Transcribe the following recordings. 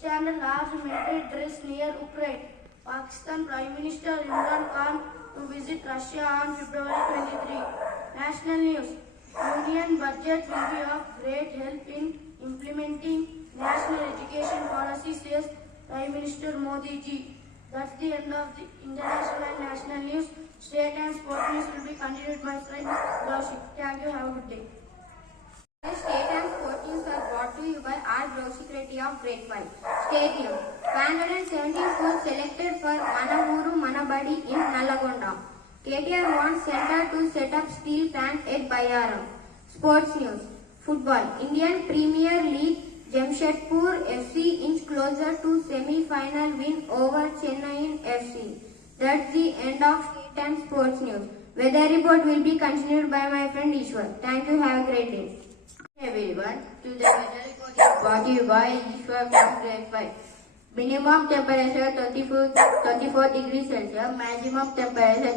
extended large military drills near Ukraine. Pakistan Prime Minister Imran Khan to visit Russia on February 23. National news. Union budget will be of great help in implementing national education policy, says Prime Minister Modi ji. That's the end of the international and national news. State and sport news will be continued by friend Roshi. Thank you. Have a good day. State and sport news are brought to you by R. Secretary of Grade V. Stadium. 517 schools selected for Manavuru Manabadi in Nalagonda. KTR wants center to set up steel plant at Bayaram. Sports news. Football. Indian Premier League Jamshedpur FC inch closer to semi-final win over Chennai FC. That's the end of state and sports news. Weather report will be continued by my friend Ishwar. Thank you. Have a great day. Everyone, today weather report is brought to you by Ishwar from Grade 5. Minimum temperature 24 degrees Celsius, maximum temperature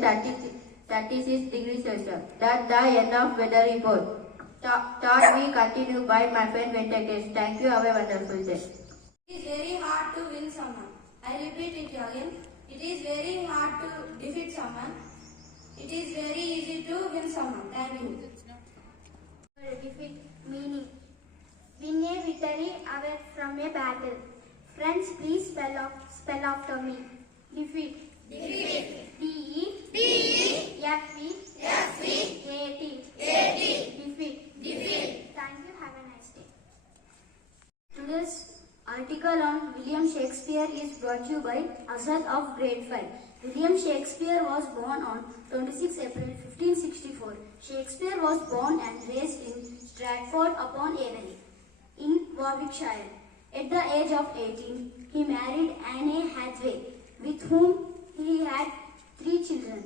36 degrees Celsius. That's the end of weather report. Thought we continue by my friend Venkatesh. Thank you. Have a wonderful day. It is very hard to win someone. I repeat it again. It is very hard to defeat someone. It is very easy to win someone. Thank you. Defeat meaning. Win a victory away from a battle. Friends, please spell after me. Defeat. Defeat. D-E-F-E-A-T. Defeat. Defeat. Thank you. Have a nice day. Today's article on William Shakespeare is brought to you by Asad of Grade 5. William Shakespeare was born on 26 April 1564. Shakespeare was born and raised in Stratford-upon-Avon in Warwickshire. At the age of 18, he married Anne Hathaway, with whom he had 3 children,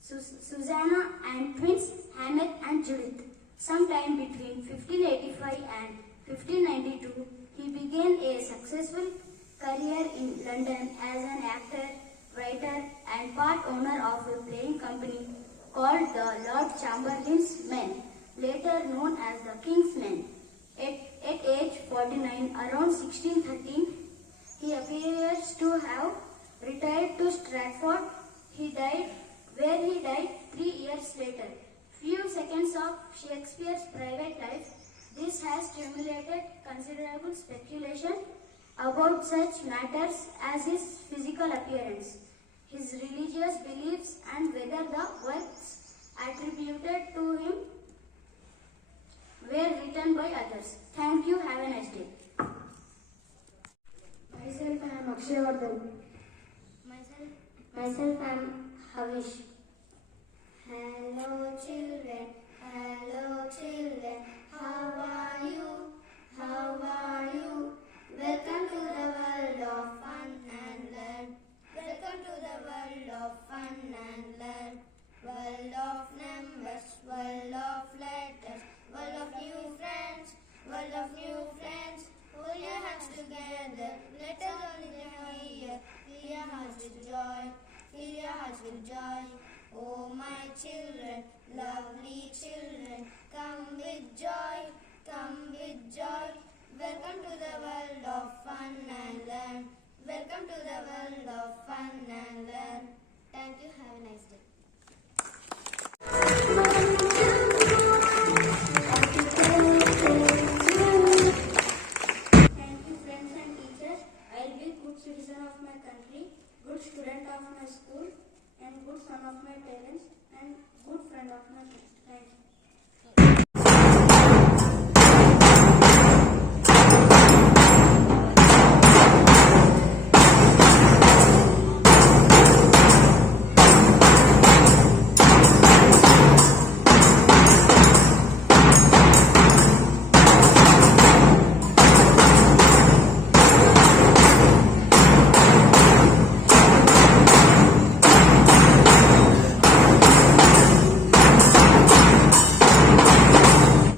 Susanna and twins Hamlet and Judith. Sometime between 1585 and 1592, he began a successful career in London as an actor, writer and part owner of a playing company called the Lord Chamberlain's Men, later known as the King's Men. At age 49, around 1613, he appears to have retired to Stratford. Where he died 3 years later. Few seconds of Shakespeare's private life. This has stimulated considerable speculation about such matters as his physical appearance, his religious beliefs, and whether the works attributed to him were written by others. Thank you. Have a nice day. Myself, I am Akshay Vardhan. Myself, I am Havish. Hello children, hello. joy, come with joy. Welcome to the world of fun and learn. Welcome to the world of fun and learn. Thank you. Have a nice day. Thank you, friends and teachers. I will be good citizen of my country, good student of my school, and good son of my parents, and good friend of my friends. Thank you.